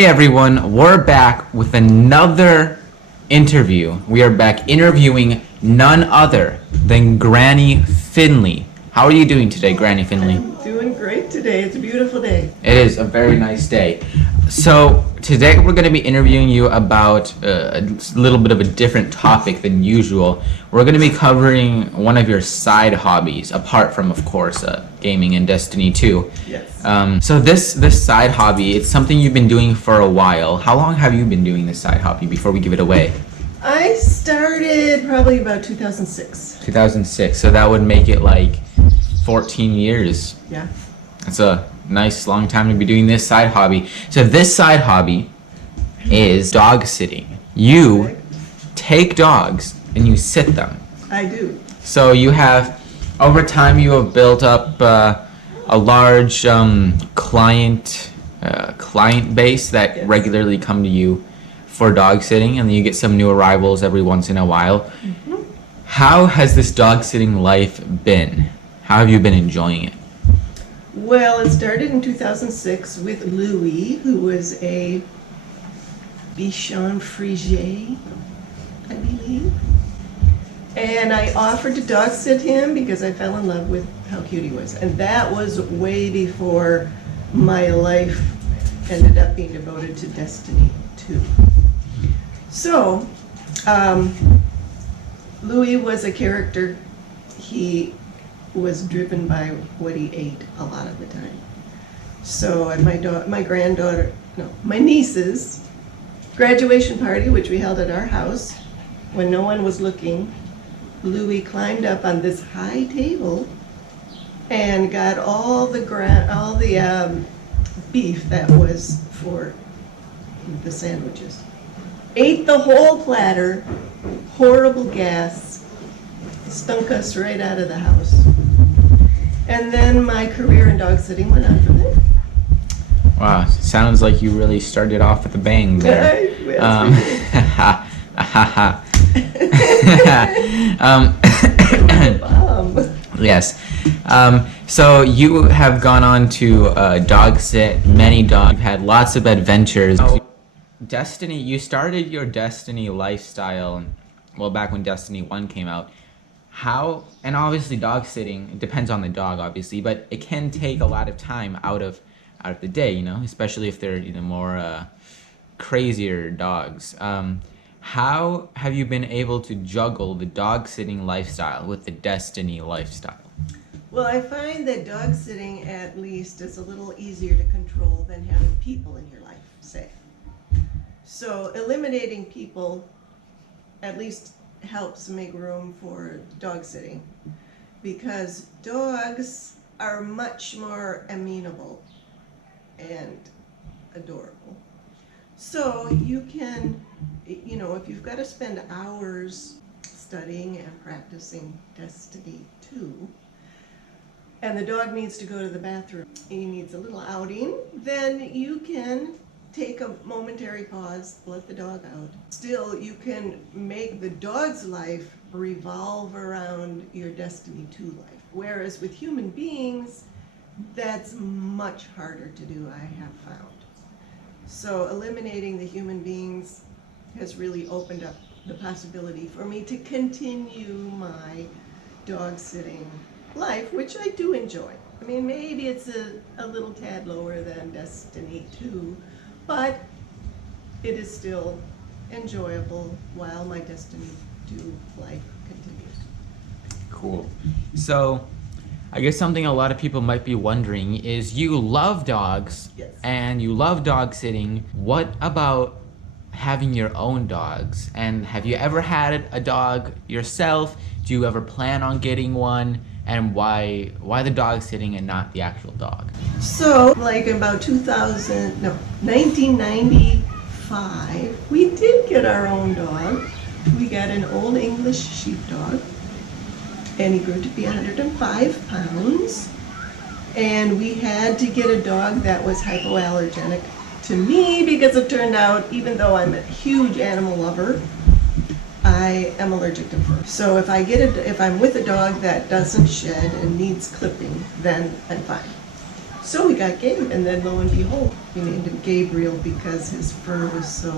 Hey everyone, we're back with another interview. We are back interviewing none other than Granny Finley. How are you doing today, Granny Finley? I'm doing great today. It's a beautiful day. It is a very nice day. So today we're going to be interviewing you about a little bit of a different topic than usual. We're going to be covering one of your side hobbies, apart from, of course, gaming and Destiny 2. Yes. So this side hobby, it's something you've been doing for a while. How long have you been doing this side hobby before we give it away? I started probably about 2006. 2006. So that would make it like 14 years. Yeah. That's a nice long time to be doing this side hobby. So this side hobby is dog sitting. You Correct. take dogs and you sit them. I do. So you have, over time you have built up a large client base that Yes. regularly come to you for dog sitting, and then you get some new arrivals every once in a while. Mm-hmm. How has this dog sitting life been? How have you been enjoying it? Well, it started in 2006 with Louis, who was a Bichon Frise, I believe. And I offered to dog sit him because I fell in love with how cute he was. And that was way before my life ended up being devoted to Destiny 2. So, Louis was a character. He was driven by what he ate a lot of the time. So at my niece's graduation party, which we held at our house, when no one was looking, Louis climbed up on this high table and got all the beef that was for the sandwiches. Ate the whole platter, horrible gas, stunk us right out of the house. And then my career in dog sitting went on from there. Wow, sounds like you really started off with a bang there. Yes. So you have gone on to dog sit many dogs. You've had lots of adventures. Destiny, you started your Destiny lifestyle, well, back when Destiny 1 came out. How, and obviously dog sitting, it depends on the dog, obviously, but it can take a lot of time out of the day, you know, especially if they're, you know, more crazier dogs. How have you been able to juggle the dog sitting lifestyle with the Destiny lifestyle? Well, I find that dog sitting at least is a little easier to control than having people in your life, say. So eliminating people at least helps make room for dog sitting, because dogs are much more amenable and adorable. So you can, you know, if you've got to spend hours studying and practicing Destiny 2, and the dog needs to go to the bathroom, he needs a little outing, then you can take a momentary pause, let the dog out. Still, you can make the dog's life revolve around your Destiny 2 life. Whereas with human beings, that's much harder to do, I have found. So eliminating the human beings has really opened up the possibility for me to continue my dog sitting life, which I do enjoy. I mean, maybe it's a little tad lower than Destiny 2, but it is still enjoyable while my Destiny 2 life continues. Cool. So, I guess something a lot of people might be wondering is, you love dogs. Yes. And you love dog sitting. What about having your own dogs? And have you ever had a dog yourself? Do you ever plan on getting one? And why the dog sitting and not the actual dog? So, like about 1995, we did get our own dog. We got an old English sheepdog, and he grew to be 105 pounds. And we had to get a dog that was hypoallergenic to me, because it turned out, even though I'm a huge animal lover, I am allergic to fur. So if I'm with a dog that doesn't shed and needs clipping, then I'm fine. So we got Gabe, and then lo and behold, we named him Gabriel because his fur was so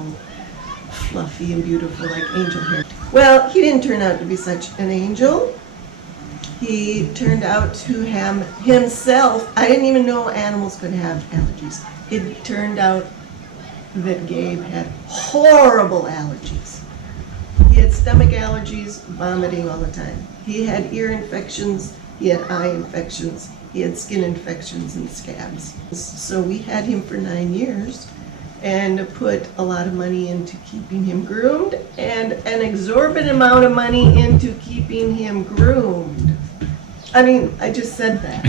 fluffy and beautiful, like angel hair. Well, he didn't turn out to be such an angel. He turned out to have himself, I didn't even know animals could have allergies. It turned out that Gabe had horrible allergies. He had stomach allergies, vomiting all the time. He had ear infections, he had eye infections, he had skin infections and scabs. So we had him for 9 years and put a lot of money into keeping him groomed and an exorbitant amount of money into keeping him groomed. I mean, I just said that.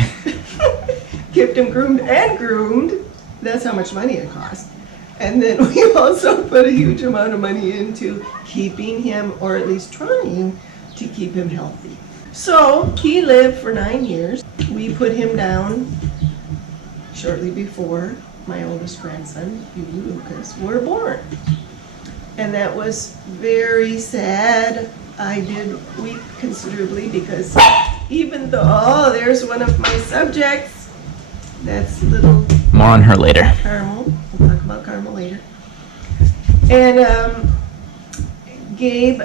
Kept him groomed and groomed. That's how much money it cost. And then we also put a huge amount of money into keeping him, or at least trying to keep him healthy. So he lived for 9 years. We put him down shortly before my oldest grandson, Huey Lucas, were born. And that was very sad. I did weep considerably because even though, oh, there's one of my subjects. That's little More on her later. Carmel. We'll talk about Carmel later. And Gabe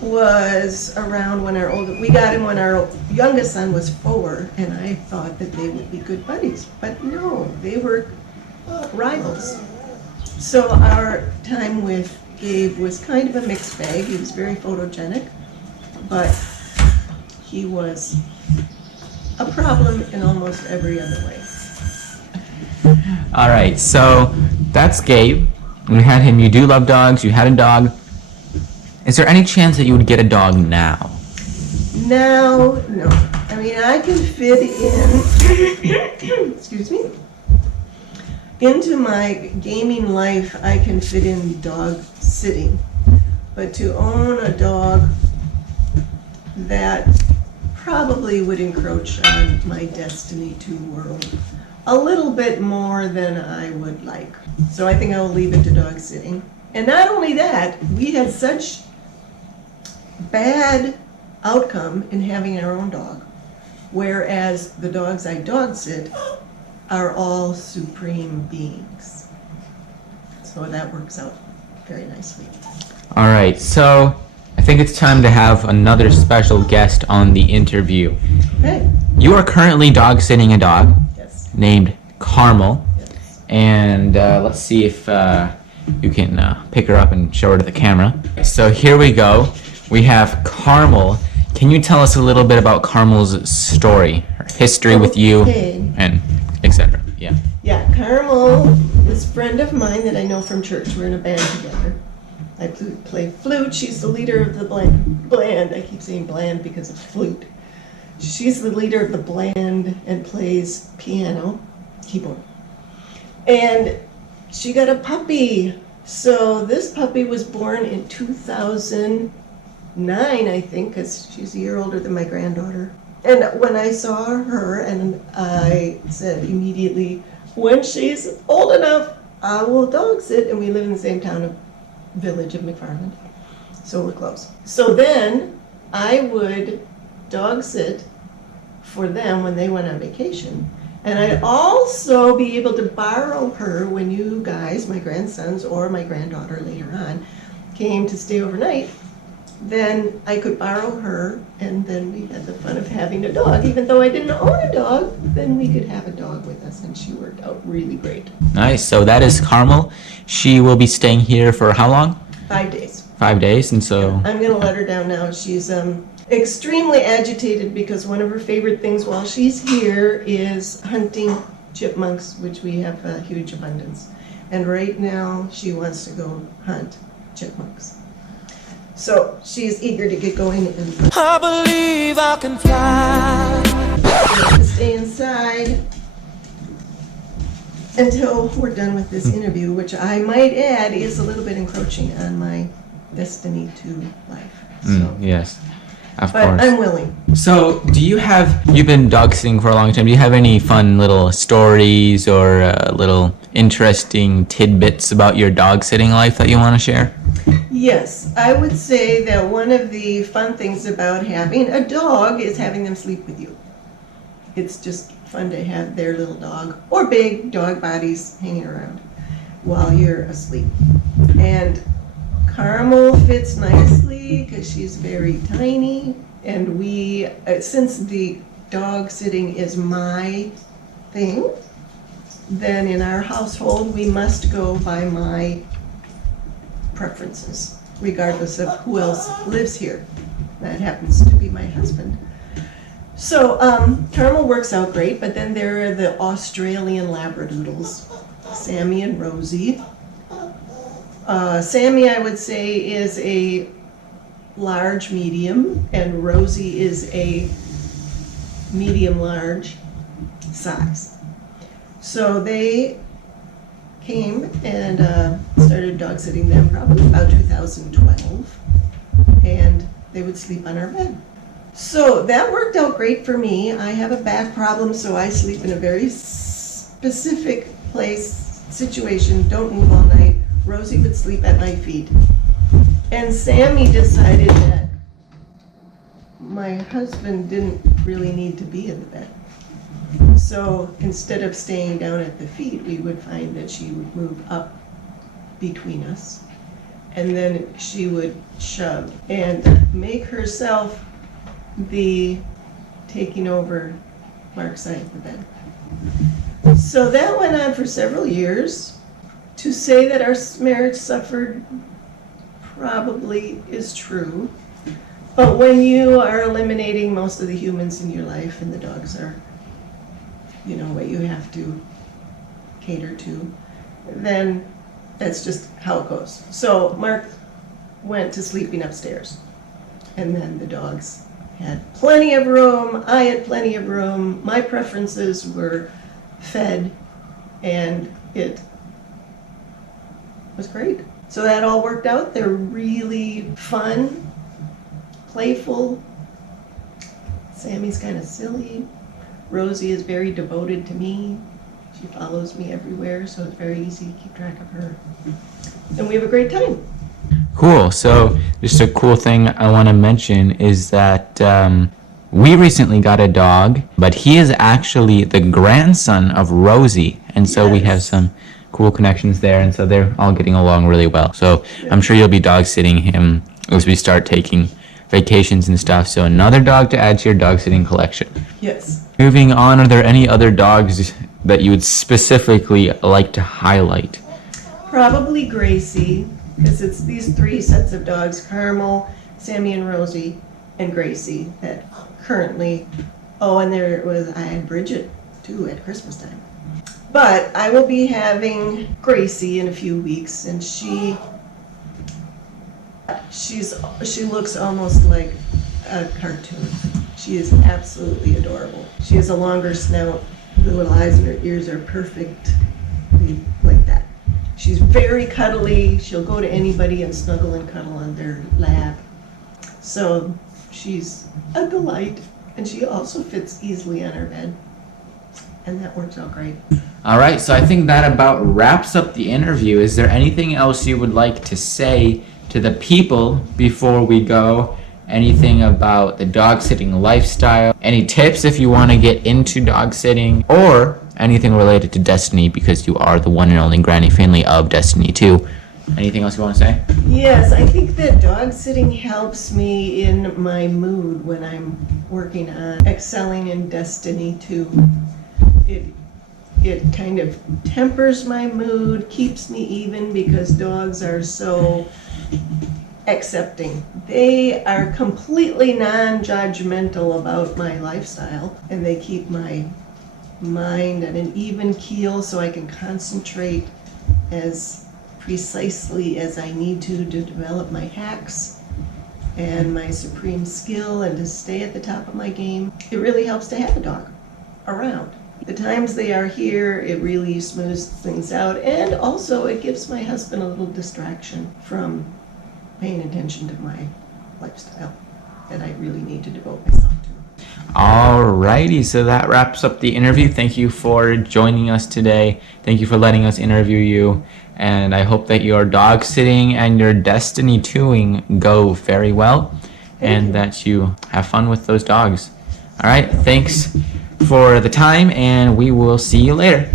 was around when we got him when our youngest son was 4, and I thought that they would be good buddies. But no, they were rivals. So our time with Gabe was kind of a mixed bag. He was very photogenic, but he was a problem in almost every other way. All right, so that's Gabe. We had him. You do love dogs. You had a dog. Is there any chance that you would get a dog now? No. I mean, I can fit in, excuse me, into my gaming life, I can fit in dog sitting. But to own a dog, that probably would encroach on my Destiny 2 world a little bit more than I would like. So I think I will leave it to dog sitting. And not only that, we had such bad outcome in having our own dog, whereas the dogs I dog sit are all supreme beings. So that works out very nicely. All right, so I think it's time to have another special guest on the interview. Okay. You are currently dog sitting a dog Yes. named Carmel, Yes. and let's see if you can pick her up and show her to the camera. So here we go. We have Carmel. Can you tell us a little bit about Carmel's story, her history with you, Okay. and etc.? Yeah. Yeah, Carmel is a friend of mine that I know from church. We're in a band together. I play flute. She's the leader of the bland. I keep saying bland because of flute. She's the leader of the bland and plays piano, keyboard. And she got a puppy. So this puppy was born in 2009, I think, because she's a year older than my granddaughter. And when I saw her, and I said immediately, when she's old enough, I will dog sit. And we live in the same village of McFarland. So we're close. So then I would dog sit for them when they went on vacation. And I'd also be able to borrow her when you guys, my grandsons or my granddaughter later on, came to stay overnight. Then I could borrow her, and then we had the fun of having a dog. Even though I didn't own a dog, then we could have a dog with us, and she worked out really great. Nice. So that is Carmel. She will be staying here for how long? 5 days. 5 days, and so. I'm gonna let her down now. She's extremely agitated because one of her favorite things while she's here is hunting chipmunks, which we have a huge abundance. And right now, she wants to go hunt chipmunks. So she's eager to get going, and I believe I can fly. to stay inside until we're done with this interview, which I might add is a little bit encroaching on my Destiny 2 life. So, Yes, of but course. I'm willing. So, you've been dog sitting for a long time. Do you have any fun little stories or little interesting tidbits about your dog sitting life that you want to share? Yes, I would say that one of the fun things about having a dog is having them sleep with you. It's just fun to have their little dog or big dog bodies hanging around while you're asleep. And Carmel fits nicely because she's very tiny, and we, since the dog sitting is my thing, then in our household, we must go by my preferences, regardless of who else lives here. That happens to be my husband. So Carmel works out great, but then there are the Australian Labradoodles, Sammy and Rosie. Sammy, I would say, is a large medium, and Rosie is a medium large size. So they came and started dog sitting them probably about 2012, and they would sleep on our bed. So that worked out great for me. I have a back problem, so I sleep in a very specific place, situation, don't move all night. Rosie would sleep at my feet. And Sammy decided that my husband didn't really need to be in the bed. So instead of staying down at the feet, we would find that she would move up between us. And then she would shove and make herself the taking over Mark's side of the bed. So that went on for several years. To say that our marriage suffered probably is true. But when you are eliminating most of the humans in your life and the dogs are, you know, what you have to cater to, then that's just how it goes. So Mark went to sleeping upstairs, and then the dogs had plenty of room, I had plenty of room, my preferences were fed, and it was great. So that all worked out. They're really fun, playful. Sammy's kind of silly. Rosie is very devoted to me. She follows me everywhere, so it's very easy to keep track of her. And we have a great time. Cool. So just a cool thing I want to mention is that we recently got a dog, but he is actually the grandson of Rosie. And so we have some cool connections there, and so they're all getting along really well. So I'm sure you'll be dog sitting him as we start taking vacations and stuff. So another dog to add to your dog sitting collection. Yes. Moving on, are there any other dogs that you would specifically like to highlight? Probably Gracie, because it's these three sets of dogs, Carmel, Sammy and Rosie, and Gracie, that currently, and I had Bridget too at Christmas time. But I will be having Gracie in a few weeks, and she looks almost like a cartoon. She is absolutely adorable. She has a longer snout, the little eyes and her ears are perfect, like that. She's very cuddly. She'll go to anybody and snuggle and cuddle on their lap. So she's a delight, and she also fits easily on our bed, and that works out great. All right, so I think that about wraps up the interview. Is there anything else you would like to say to the people before we go? Anything about the dog sitting lifestyle? Any tips if you want to get into dog sitting? Or anything related to Destiny, because you are the one and only Granny Finley of Destiny 2. Anything else you want to say? Yes, I think that dog sitting helps me in my mood when I'm working on excelling in Destiny 2. It kind of tempers my mood, keeps me even, because dogs are so accepting. They are completely non-judgmental about my lifestyle, and they keep my mind at an even keel so I can concentrate as precisely as I need to develop my hacks and my supreme skill and to stay at the top of my game. It really helps to have a dog around. The times they are here, it really smooths things out, and also it gives my husband a little distraction from paying attention to my lifestyle that I really need to devote myself to. Alrighty, so that wraps up the interview. Thank you for joining us today. Thank you for letting us interview you. And I hope that your dog sitting and your Destiny 2ing go very well, and that you have fun with those dogs. All right, thanks for the time, and we will see you later.